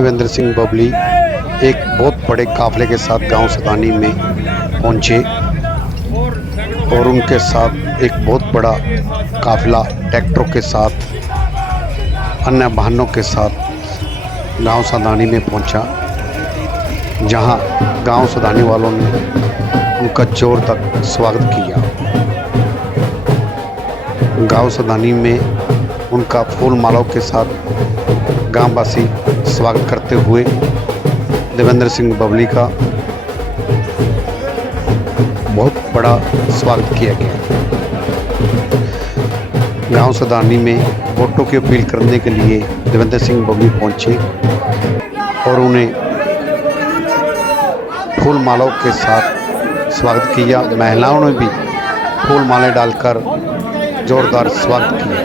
देवेंद्र सिंह बबली एक बहुत बड़े काफिले के साथ गांव सदानी में पहुंचे और उनके साथ एक बहुत बड़ा काफिला ट्रैक्टरों के साथ अन्य वाहनों के साथ गांव सदानी में पहुंचा, जहां गांव सदानी वालों ने उनका जोरदार स्वागत किया। गांव सदानी में उनका फूल मालाओं के साथ गांववासी स्वागत करते हुए देवेंद्र सिंह बबली का बहुत बड़ा स्वागत किया गया। गांव सदानी में वोटों की अपील करने के लिए देवेंद्र सिंह बबली पहुंचे और उन्हें फूल मालाओं के साथ स्वागत किया। महिलाओं ने भी फूल मालाएं डालकर जोरदार स्वागत किया।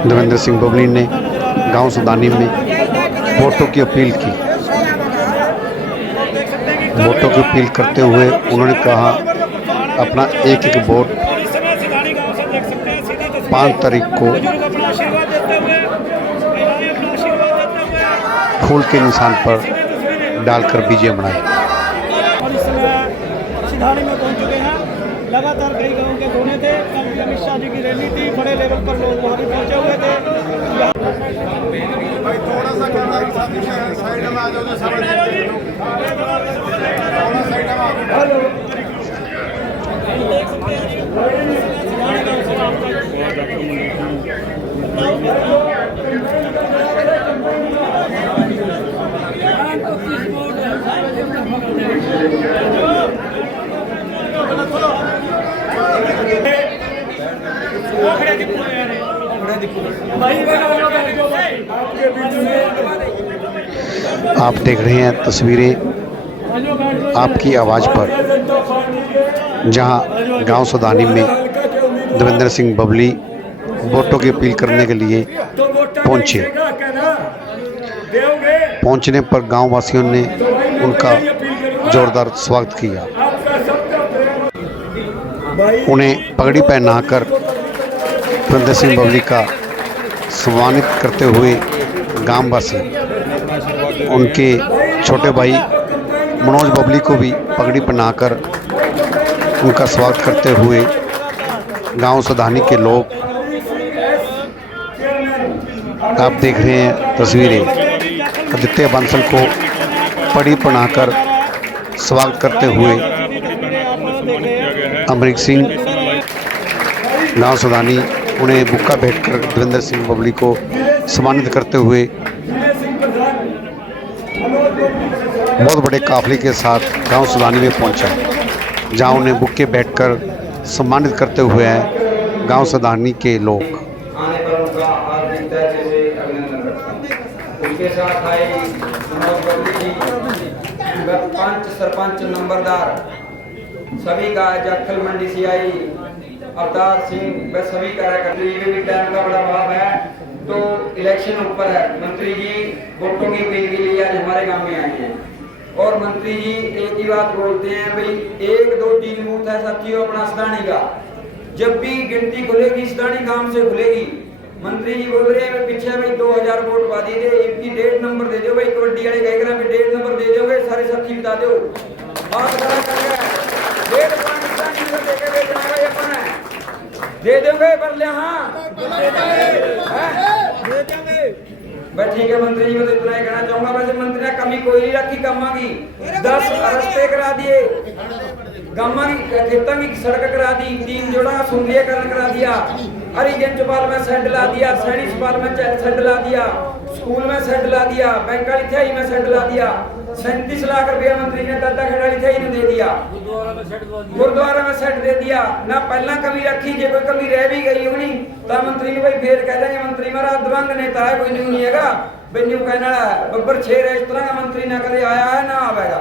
देवेंद्र सिंह बबली ने गांव सदानी में वोटों की अपील की। वोटों की अपील करते हुए उन्होंने कहा अपना एक एक वोट 5 तारीख को फूल के निशान पर डालकर विजय मनाए। और इस समय सिधानी में पहुंच चुके हैं। लगातार कई गांवों के कोने थे। कल भी अमित शाह जी की रैली थी, बड़े लेवल पर लोग वहां भी पहुंचे हुए थे। भाई थोड़ा सा साइड में आ जाओ तो समझ आप देख रहे हैं तस्वीरें आपकी आवाज़ पर, जहां गांव सदानी में देवेंद्र सिंह बबली वोटों की अपील करने के लिए पहुंचे। पहुंचने पर गांव वासियों ने उनका जोरदार स्वागत किया। उन्हें पगड़ी पहनाकर देवेंद्र सिंह बबली का सम्मानित करते हुए गांववासी उनके छोटे भाई मनोज बबली को भी पगड़ी पहनाकर उनका स्वागत करते हुए गांव सदानी के लोग, आप देख रहे हैं तस्वीरें, आदित्य बांसल को पगड़ी पहनाकर स्वागत करते हुए अमरीक सिंह गांव सदानी उन्हें बुक्का भेंटकर देवेंद्र सिंह बबली को सम्मानित करते हुए बहुत बड़े काफिले के साथ गांव सदानी में पहुंचा, जहां उन्हें बुक्के बैठकर सम्मानित करते हुए हैं गांव सदानी के लोग। आने पर उनका हार्दिक तहे से अभिनंदन करता हूं। उनके साथ आए मनोज बबली जी, पंच सरपंच नंबरदार सभी का, जाखल मंडी से आई अवतार सिंह व सभी कार्यकर्ता। ये भी टाइम का बड़ा अभाव है तो इलेक्शन ऊपर है। मंत्री जी वोटों की अपील के लिए आज हमारे गांव में आए हैं और मंत्री जी एक ही बात बोलते हैं, भाई 1 2 3 बूथ है साथियों अपना सदानी का। जब भी गिनती खुलेगी सदानी गांव से खुलेगी। मंत्री जी बोल रहे हैं पीछे भाई 2000 वोट बादी दे, इनकी 1.5 नंबर दे दो भाई, कबड्डी वाले कह रहे हैं 1.5 नंबर दे दोगे, सारे साथी बता दो। बात करा कर रहे हैं 1.5 पाकिस्तानी को देके बेचना है अपन है, दे दोगे पर ले। हाँ बस ठीक है मंत्री जी, मैं तो इतना ही कहना चाहूंगा। वैसे मंत्री ने कमी कोई नहीं रखी कामा की, 10 रास्ते करा दिए, गामा की खेतों की सड़क करा दी, 3 जोड़ा सुंदरीकरण करा दिया, हरिजन चौपाल में शेड ला दिया, सैनी चौपाल में शेड ला दिया, स्कूल में शेड ला दिया, बैंक वाली थी में शेड ला दिया, 37 लाख रुपया मंत्री ने दादा खड़ाली थी ने दे दिया, गुरुद्वारा में शेड दे दिया ना। पहला कमी रखी, जो कोई कमी रह भी गई होनी तो मंत्री ने भाई फिर कह देंगे मंत्री मेरा दबंग नेता है, कोई नहीं है बिन्यू कहने वाला है, बब्बर 6 है, इस तरह का मंत्री ना कभी आया है ना आवेगा।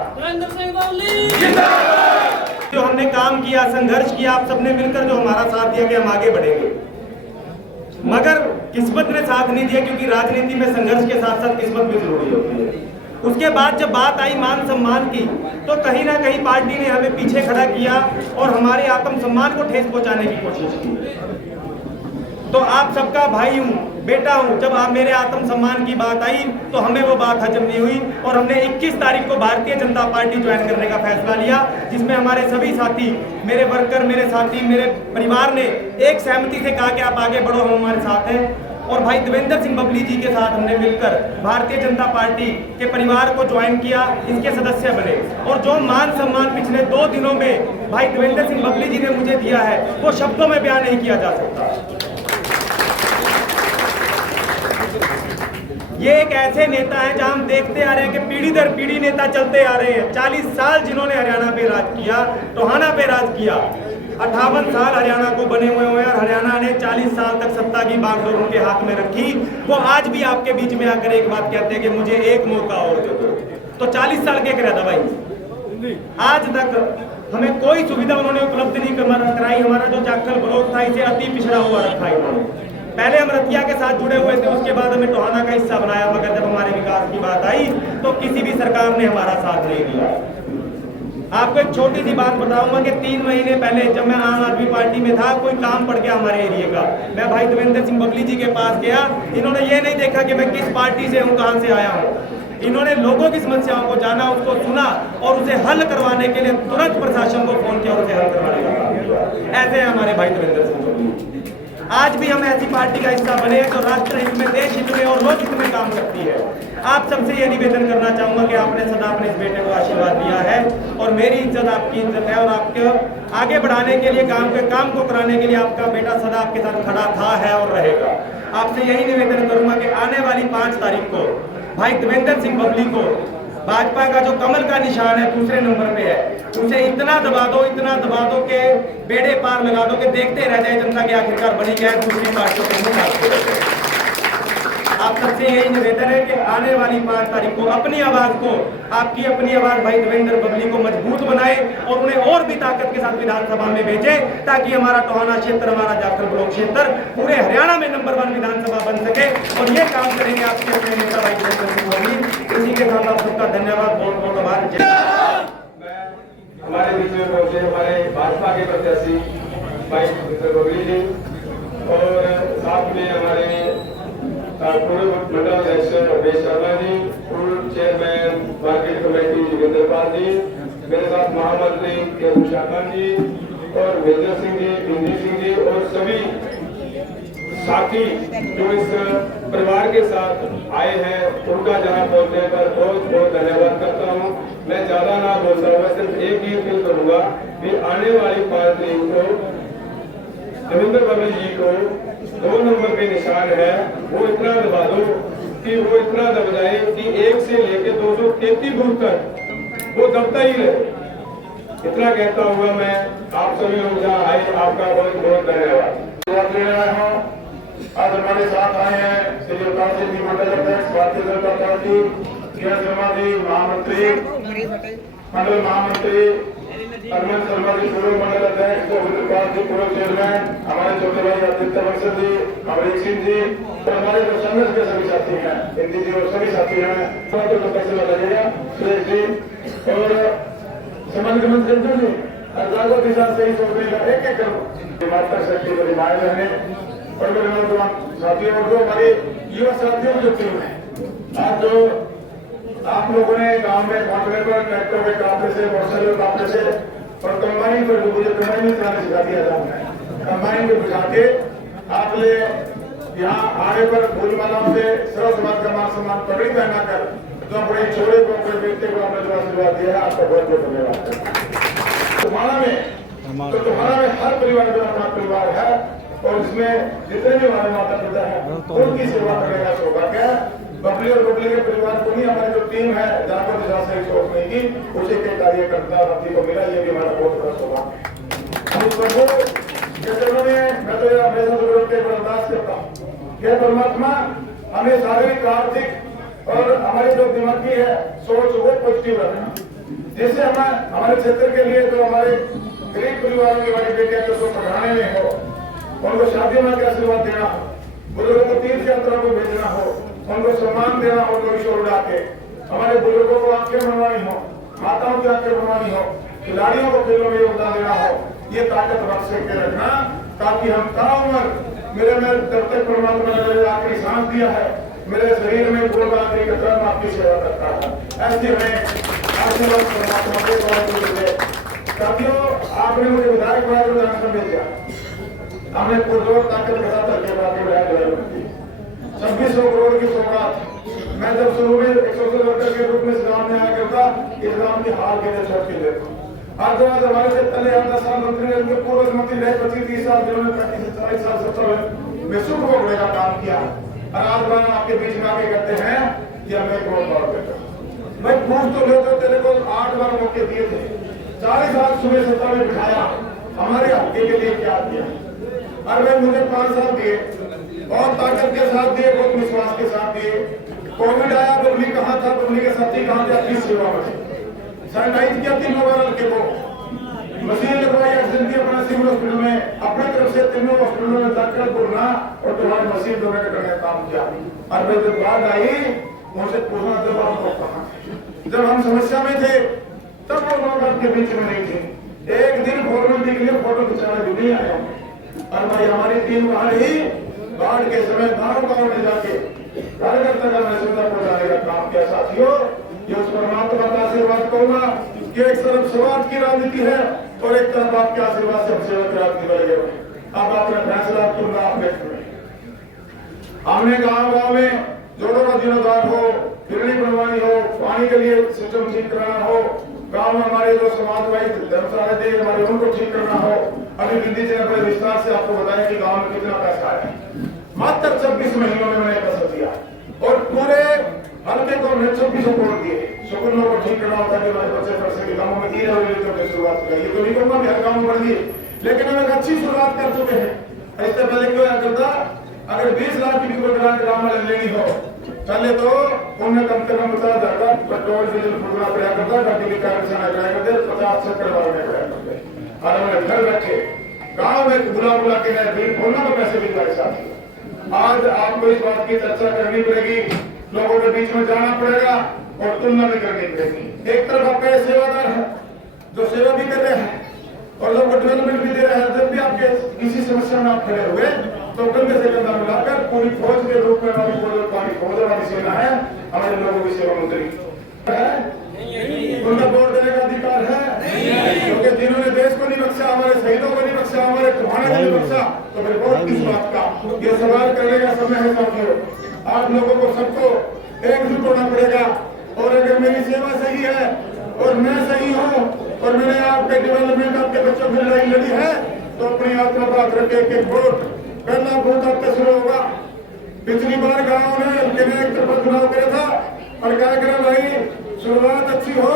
जो हमने काम किया, संघर्ष किया, आप सबने मिलकर जो हमारा साथ दिया कि हम आगे बढ़ेंगे, मगर किस्मत ने साथ नहीं दिया, क्योंकि राजनीति में संघर्ष के साथ साथ किस्मत भी जरूरी होती है। उसके बाद जब बात आई मान सम्मान की तो कहीं ना कहीं पार्टी ने हमें पीछे खड़ा किया और हमारे आत्मसम्मान को ठेस पहुंचाने की कोशिश की। तो आप सबका भाई हूँ, बेटा हूँ, जब आप मेरे आत्मसम्मान की बात आई तो हमें वो बात हजम नहीं हुई और हमने 21 तारीख को भारतीय जनता पार्टी ज्वाइन करने का फैसला लिया, जिसमें हमारे सभी साथी, मेरे वर्कर, मेरे साथी, मेरे परिवार ने एक सहमति से कहा कि आप आगे बढ़ो, हम हमारे साथ हैं। और भाई देवेंद्र सिंह बबली जी के साथ हमने मिलकर भारतीय जनता पार्टी के परिवार को ज्वाइन किया, इसके सदस्य बने। और जो मान सम्मान पिछले 2 दिनों में भाई देवेंद्र सिंह बबली जी ने मुझे दिया है वो शब्दों में बयान नहीं किया जा सकता। ये एक ऐसे नेता हैं जहां हम देखते आ रहे हैं कि पीढ़ी दर पीढ़ी नेता चलते आ रहे हैं। 40 साल जिन्होंने हरियाणा पे राज किया, टोहाना पे राज किया, 58 साल हरियाणा को बने हुए हैं और हरियाणा ने 40 साल तक सत्ता की बागडोर उनके हाथ में रखी। वो आज भी आपके बीच में आकर एक बात कहते हैं कि मुझे एक मौका और दे दो। तो 40 साल के करा था भाई, आज तक हमें कोई सुविधा उन्होंने उपलब्ध नहीं कराई। हमारा जो जाखल ब्लॉक था इसे अति पिछड़ा हुआ रखा इन्होंने। पहले हम रतिया के साथ जुड़े हुए थे, उसके बाद हमें टोहाना का हिस्सा बनाया, मगर जब हमारे विकास की बात आई तो किसी भी सरकार ने हमारा साथ नहीं दिया। आपको एक छोटी सी बात बताऊंगा कि 3 महीने पहले जब मैं आम आदमी पार्टी में था, कोई काम पड़ गया हमारे एरिया का, मैं भाई देवेंद्र सिंह बबली जी के पास गया। इन्होंने ये नहीं देखा कि मैं किस पार्टी से हूँ, कहाँ से आया हूँ। इन्होंने लोगों की समस्याओं को जाना, उसको सुना और उसे हल करवाने के लिए तुरंत प्रशासन को फोन किया और उसे हल करवाने का काम किया। ऐसे हैं हमारे भाई देवेंद्र सिंह बबली। आज भी हम ऐसी पार्टी का हिस्सा बने हैं जो राष्ट्र हित में, देश हित में और लोक हित में काम करती है। आप सबसे ये निवेदन करना चाहूंगा कि आपने सदा अपने इस बेटे को आशीर्वाद दिया है और मेरी इज्जत आपकी इज्जत है और आपके आगे बढ़ाने के लिए, काम को कराने के लिए आपका बेटा सदा आपके साथ खड़ा था, है और रहेगा। आपसे यही निवेदन करूंगा कि आने वाली 5 तारीख को भाई देवेंद्र सिंह बबली को भाजपा का जो कमल का निशान है दूसरे नंबर पे है, उसे इतना दबा दो कि बेड़े पार लगा दो कि देखते रह जाए जनता के आखिरकार बनी गया दूसरी पार्टियों के मुकाबले। आप सबसे यही निवेदन है कि आने वाली 5 तारीख को अपनी आवाज को, आपकी अपनी आवाज भाई देवेंद्र बबली को मजबूत बनाए और उन्हें और भी ताकत के साथ विधानसभा में भेजे, ताकि हमारा टोहाना क्षेत्र, हमारा जाखल ब्लॉक क्षेत्र पूरे हरियाणा में नंबर 1 विधानसभा बन सके। और ये काम करेंगे आपके अपने नेता भाई देवेंद्र सिंह बबली। इसी के साथ आप सबका धन्यवाद, बहुत बहुत आभार। हमारे बीच में पहुंचे हमारे भाजपा के प्रत्याशी भाई देवेंद्र बबली जी और साथ में हमारे पूर्व मंडल अध्यक्ष अभेश शर्मा जी, पूर्व chairman market committee Joginder Pal ji, मेरे साथ महामंत्री के शर्मा जी और महेंद्र सिंह जी, बिंदी सिंह जी और सभी साथी जो इस परिवार के साथ आए हैं, उनका जहां पहुंचने पर बहुत बहुत धन्यवाद करता हूं। मैं ज्यादा ना बोलता हूँ, सिर्फ एक ही अपील करूंगा कि आने वाली 5 तारीख को देवेंद्र बबली जी को 2 नंबर पे निशान है, वो इतना दबा दो कि वो इतना दब जाए कि 1 से लेके 233 बूथ तक वो दबता ही रहे। इतना कहता हुआ मैं आप सभी लोग जहाँ आए, आपका बहुत बहुत धन्यवाद। आज हमारे साथ आए हैं श्री अवतार सिंह जी, मंडल अध्यक्ष भारतीय जनता पार्टी, किरण शर्मा जी महामंत्री, मंडल महामंत्री, अरविंद शर्मा जी पूर्व मंडल अध्यक्ष, गोविंद पाल जी पूर्व चेयरमैन, हमारे छोटे भाई आदित्य बंसल जी, अमरीक सिंह जी और हमारे जो संघर्ष के सभी साथी हैं, हिंदी जी और सभी साथी हैं, तो फैसला लगेगा सुरेश जी और संबंधित मंत्री जी हजारों के साथ सही सोचने का एक करो माता शक्ति को रिमाइंड रहने और मेरे नौजवान साथियों और जो हमारे युवा साथियों जो टीम है, आज जो आप लोगों ने गांव में पहुंचने पर ट्रैक्टर के काफले से, मोटरसाइकिल काफले से और कंबाइन पर मुझे कंबाइन चलाने सिखा दिया जाता है। कंबाइन को बिठा के आपने यहाँ आने पर फूलमालाओं से सरस समाज का मान सम्मान पगड़ी पहना कर जो अपने छोरे को, अपने बेटे को आपने जो आशीर्वाद दिया है, आपका बहुत बहुत धन्यवाद। तुम्हारा में हर परिवार जो अपना परिवार है और इसमें जितने भी हमारे माता पिता है उनकी सेवा करने का सौभाग्य है। बबली और बबली के परिवार को नहीं, हमारी जो टीम है जहाँ पर दिशा सोच नहीं की, उसी के कार्यकर्ता साथी को मिला, ये भी हमारा बहुत बड़ा सौभाग्य है। मैं तो हमेशा अरदास करता हूँ कि परमात्मा हमें शारीरिक, आर्थिक और हमारी जो दिमागी है सोच वो पॉजिटिव रखना, जिससे हमारे क्षेत्र के लिए जो हमारे गरीब परिवारों की हमारी बेटियां जो पढ़ाने में हो, उनको शादियों में आशीर्वाद देना हो, बुजुर्गों को तीर्थ यात्रा को भेजना हो, उनको सम्मान देना हो, उनको ईश्वर उड़ा के हमारे बुजुर्गों को आंखें बनवानी हो, माताओं की आंखें बनवानी हो, खिलाड़ियों को खेलों में योगदान देना हो, ये ताकत रख के रखना, ताकि हम ताउम्र मेरे में जब तक परमात्मा ने मेरे आखिरी सांस दिया है, मेरे शरीर में गुण आखिरी का कर्म आपकी सेवा करता है। ऐसे में आशीर्वाद परमात्मा के द्वारा साथियों, आपने मुझे विधायक बनाकर दिया, हमने पुरजोर ताकत के साथ करके बाकी विधायक 2600 करोड़ की सौगात मैं जब शुरू में 100 वर्कर के रूप में इस गाँव में आया करता, इस गाँव की हाल के लिए छोड़ के लेता। आज जो आज हमारे से पहले 10 साल मंत्री रहे, पूर्व मंत्री रहे, 25-30 साल, जिन्होंने 35 से 40 साल 70 में सुख भोगने का काम किया, और आज बार आपके बीच में आके कहते हैं कि हमें वोट दौड़ देता। भाई पूछ तो लो, तो तेरे को 8 बार मौके दिए थे, 40 साल सुबह सत्ता में बिठाया, हमारे हल्के के लिए क्या किया? और भाई मुझे 5 साल दिए, बहुत ताकत के साथ दिए, बहुत विश्वास के साथ दिए। कोविड आया, पब्लिक कहाँ था, पब्लिक के साथी कहाँ थे, अपनी सेवा में सैनिटाइज किया 3 बार हल्के को, मशीन लगवाई ऑक्सीजन की अपने सिविल हॉस्पिटल में, अपने तरफ से 3 हॉस्पिटलों में जाकर बोलना और तुम्हारी मशीन डोनेट करने का काम किया। और भाई जब बात आई, उनसे पूछना जब आप कहाँ, जब हम समस्या में थे तब वो लोग आपके बीच में नहीं थे। एक दिन फॉर्मेलिटी के लिए फोटो खिंचाने भी नहीं आया। और भाई हमारी टीम वहां रही, बाढ़ के समय गाँव में जाके घर घर तक हमने सुविधा पहुंचाने का काम किया। साथियों, ये उस परमात्मा का आशीर्वाद कहूंगा कि एक तरफ स्वार्थ की राजनीति है और एक तरफ आपके आशीर्वाद से सेवा की राजनीति बढ़ गई। अब आपने फैसला चुनना, आपने हमने गाँव में जोड़ों का जीर्णोद्धार हो, बिजली बनवानी हो, पानी के लिए सिस्टम ठीक कराना हो, गांव में हमारे जो समाजवादी धर्मशाला थे हमारे, उनको ठीक करना हो। अभी बिंदी जी ने बड़े विस्तार से आपको बताया कि गांव में कितना पैसा है। मात्र 26 महीनों में मैंने पैसा दिया और पूरे हल्के को हमने 26 करोड़ दिए। स्कूलों को ठीक करना होता है कि हमारे बच्चे पढ़ सके, गाँव में की शुरुआत करी। ये तो नहीं कहूँगा कि हर गाँव में बढ़ गई, लेकिन हम एक अच्छी शुरुआत कर चुके हैं। इससे पहले क्यों आया करता, अगर 20 लाख की भी कोई ग्रांट गाँव में लेनी हो, पहले तो उन्हें कम से कम 50,000 का पेट्रोल डीजल फुटना पड़ा करता, गाड़ी की कारखाना कराया करते, 50-70 बार में कराया करते। और हमने घर बैठे गाँव में बुला के बिल खोलना तो पैसे भी जाए। साथी, आज आपको इस बात की चर्चा करनी पड़ेगी, लोगों के बीच में जाना पड़ेगा और तुलना भी करनी पड़ेगी। एक तरफ आपके सेवादार है जो सेवा भी कर रहे हैं और लोग डेवलपमेंट भी दे रहे हैं। जब भी आपके किसी समस्या में आप खड़े हुए तो कंधे से कंधा मिलाकर पूरी फौज के रूप में हमारी फौज हमारी सेना है, हमारे लोगों की सेवा मंत्री है, उनका वोट देने का अधिकार है, क्योंकि जिन्होंने देश को नहीं बख्शा, हमारे शहीदों को नहीं बख्शा, हमारे तुम्हारा को नहीं बख्शा, तो फिर वोट किस बात का? ये सवाल करने का समय है। साथियों, आप लोगों को सबको एकजुट होना पड़ेगा। और अगर मेरी सेवा सही है और मैं सही हूँ और मैंने आपके डेवलपमेंट, आपके बच्चों की लड़ाई लड़ी है, तो अपनी आत्मा बात रखे कि वोट पहला वोट आपका शुरू होगा। पिछली बार गाँव ने एक तरफ चुनाव किया था और क्या करें भाई, शुरुआत अच्छी हो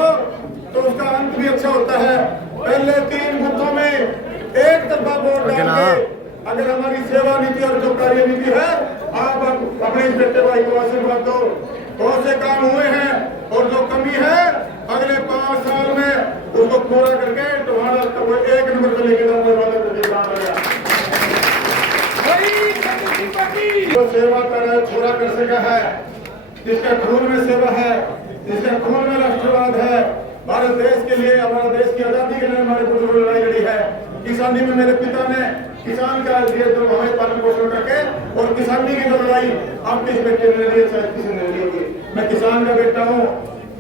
तो उसका अंत भी अच्छा होता है। पहले 3 बूथों में एक तरफा वोट डाल, अगर हमारी सेवा नीति और जो कार्य नीति है, आप अपने इस बेटे भाई को आशीर्वाद दो। बहुत से काम हुए हैं और जो कमी है अगले 5 साल में उसको पूरा करके तुम्हारा तो 1 नंबर पे लेके जाऊंगा। जो सेवा कर है, छोड़ा कर सका है, जिसका खून में सेवा है, जिसका खून में राष्ट्रवाद है, भारत देश के लिए, हमारे देश की आजादी के लिए हमारे बुजुर्ग लड़ाई लड़ी है। किसानी में मेरे पिता ने किसान का जो हमें पालन पोषण करके और किसानी की जो लड़ाई आपके इस बेटे ने ली, शायद किसी ने ली होगी। मैं किसान का बेटा हूँ,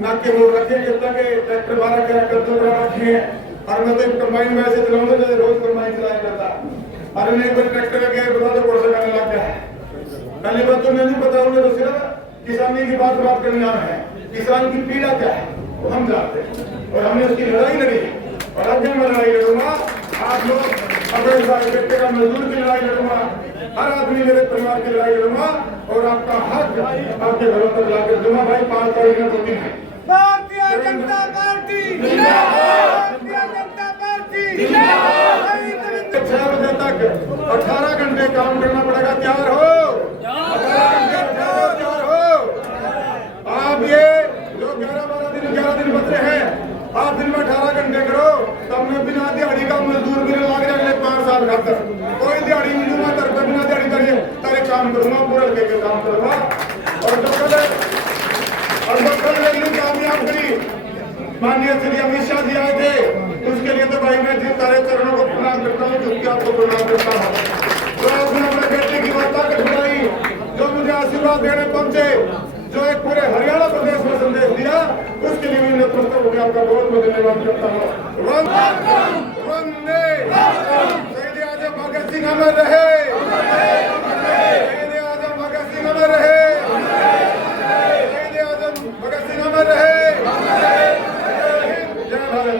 नाक के मोड़ रखे जब तक ट्रैक्टर 12 रखे हैं और मैं तो कंबाइन में ऐसे चलाऊंगा जैसे रोज कंबाइन चलाया करता। अरे नहीं, कोई ट्रैक्टर का बता दो कौन सा करने लग गया है। पहली बात तो नहीं पता, उन्हें तो सिर्फ किसानी की बात करनी आ है। किसान की पीड़ा क्या है वो हम जानते हैं और हमने उसकी लड़ाई लड़ी और अब मैं लड़ाई लड़ूंगा। आप लोग अपने बेटे का मजदूर की लड़ाई लड़ूंगा, हर आदमी मेरे परिवार की लड़ाई लड़ूंगा और आपका हक आपके घरों तक लाकर दूंगा। भाई 5 तारीख में 2 दिन है। भारतीय जनता पार्टी जिंदाबाद, भारतीय जनता पार्टी जिंदाबाद। 6 बजे तक 18 घंटे काम करना पड़ेगा। तैयार हो? 18 घंटे तैयार हो? आप ये जो 11 दिन बच रहे हैं, आप दिन में 18 घंटे करो, तब मैं बिना दिहाड़ी का मजदूर भी लग रहे अगले 5 साल खातर। कोई दिहाड़ी नहीं दूंगा, तर पे बिना दिहाड़ी करिए तारे काम करूंगा, पूरा लेके काम करूंगा। और जो कल अमित शाह जी आए थे, उसके लिए तो भाई मैं जिन सारे चरणों को प्रणाम करता हूँ, झुक के आपको प्रणाम करता हूँ। जो आपने अपने बेटे की ताकत बढ़ाई, जो मुझे आशीर्वाद देने पहुंचे, जो एक पूरे हरियाणा प्रदेश में संदेश दिया, उसके लिए मैं नतमस्तक होकर आपका बहुत बहुत धन्यवाद करता हूँ। वंदे शहीद आजम भगत सिंह अमर रहे, शहीद आजम भगत सिंह अमर रहे, शहीद आजम भगत सिंह अमर रहे। जय भारत।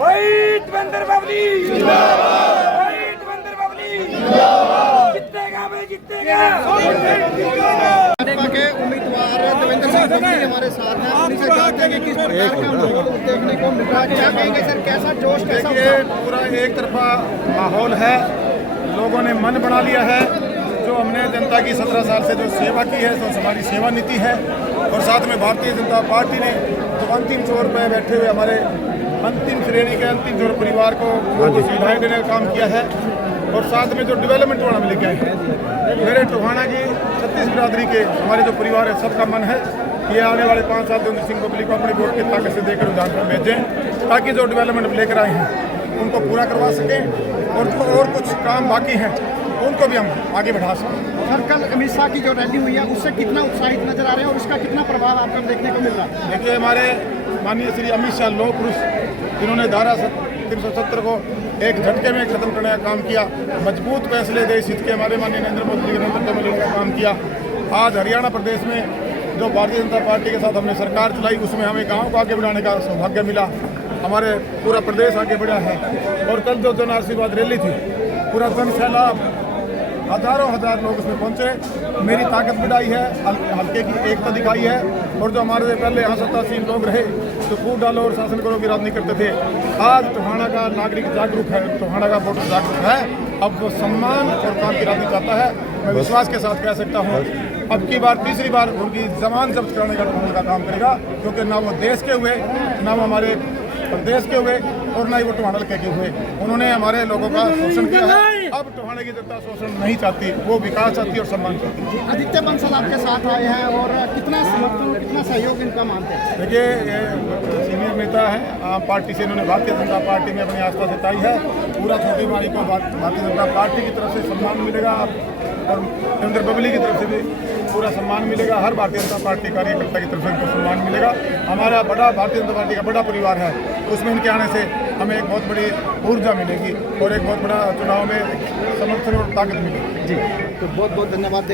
White Bandar Babli जिंदाबाद, White Bandar Babli जिंदाबाद, जीतेगा भाई जीतेगा। भाजपा के उम्मीदवार देवेंद्र सिंह बबली हमारे साथ हैं, उनसे जानते हैं कि किस प्रकार का उनको देखने को मिल रहा है। क्या कहेंगे सर, कैसा जोश, कैसा देखिए, पूरा एक तरफा माहौल है, लोगों ने मन बना लिया है। जो हमने जनता की 17 साल से जो सेवा की है, तो हमारी सेवा नीति है, और साथ में भारतीय जनता पार्टी ने जो अंतिम छोर पर बैठे हुए हमारे अंतिम श्रेणी के अंतिम छोर परिवार को सुविधाएं देने का काम किया है, और साथ में जो डेवलपमेंट टोहाना में लेके आए हैं। मेरे टोहाना की 36 बिरादरी के हमारे जो परिवार है, सबका मन है कि आने वाले 5 साल देवेंद्र सिंह बबली को अपने वोट की ताकत से देकर विधानसभा भेजें, ताकि जो डेवलपमेंट लेकर आए हैं उनको पूरा करवा सकें, और जो और कुछ काम बाकी हैं उनको भी हम आगे बढ़ा सकें। सर, कल अमित शाह की जो रैली हुई है उससे कितना उत्साहित नजर आ रहे हैं और उसका कितना प्रभाव आपको देखने को मिल रहा है? देखिए, हमारे माननीय श्री अमित शाह लोह पुरुष, जिन्होंने धारा 370 को एक झटके में खत्म करने का काम किया, मजबूत फैसले देश हित के हमारे माननीय नरेंद्र मोदी जी के नेतृत्व में लेने का काम किया। आज हरियाणा प्रदेश में जो भारतीय जनता पार्टी के साथ हमने सरकार चलाई, उसमें हमें गाँव को आगे बढ़ाने का सौभाग्य मिला, हमारे पूरा प्रदेश आगे बढ़ा है। और कल जो जन आशीर्वाद रैली थी, पूरा जन सैलाब, हजारों हजार लोग उसमें पहुंचे, मेरी ताकत बढ़ाई है, हल्के की एकता दिखाई है। और जो हमारे पहले यहाँ सत्तासीन लोग रहे जो फूट डालो और शासन करो की राजनीति करते थे, आज टोहाना का नागरिक जागरूक है, टोहाना का वोटर जागरूक है, अब वो सम्मान और काम की राजनीति चाहता है। मैं विश्वास के साथ कह सकता हूँ, अब की बार तीसरी बार उनकी जबान जब्त कराने का टोहाना का काम करेगा, क्योंकि ना वो देश के हुए, ना वो हमारे प्रदेश के हुए, और ना ही वो टोहाना के हुए। उन्होंने हमारे लोगों का शोषण किया है। अब टोहाना की जनता शोषण नहीं चाहती, वो विकास चाहती और सम्मान चाहती। आदित्य बंसल आपके साथ आए हैं और कितना समर्थन, कितना सहयोग इनका मानते हैं? देखिए, ये सीनियर नेता है, आम पार्टी से इन्होंने भारतीय जनता पार्टी में अपनी आस्था जताई है। पूरा छोटी माई को भारतीय जनता पार्टी की तरफ से सम्मान मिलेगा, और देवेंद्र बबली की तरफ से भी पूरा सम्मान मिलेगा। हर भारतीय जनता पार्टी कार्यकर्ता की तरफ से इनको सम्मान मिलेगा। हमारा बड़ा भारतीय जनता पार्टी का बड़ा परिवार है, उसमें इनके आने से हमें एक बहुत बड़ी ऊर्जा मिलेगी और एक बहुत बड़ा चुनाव में समर्थन और ताकत मिलेगी। जी, तो बहुत बहुत धन्यवाद।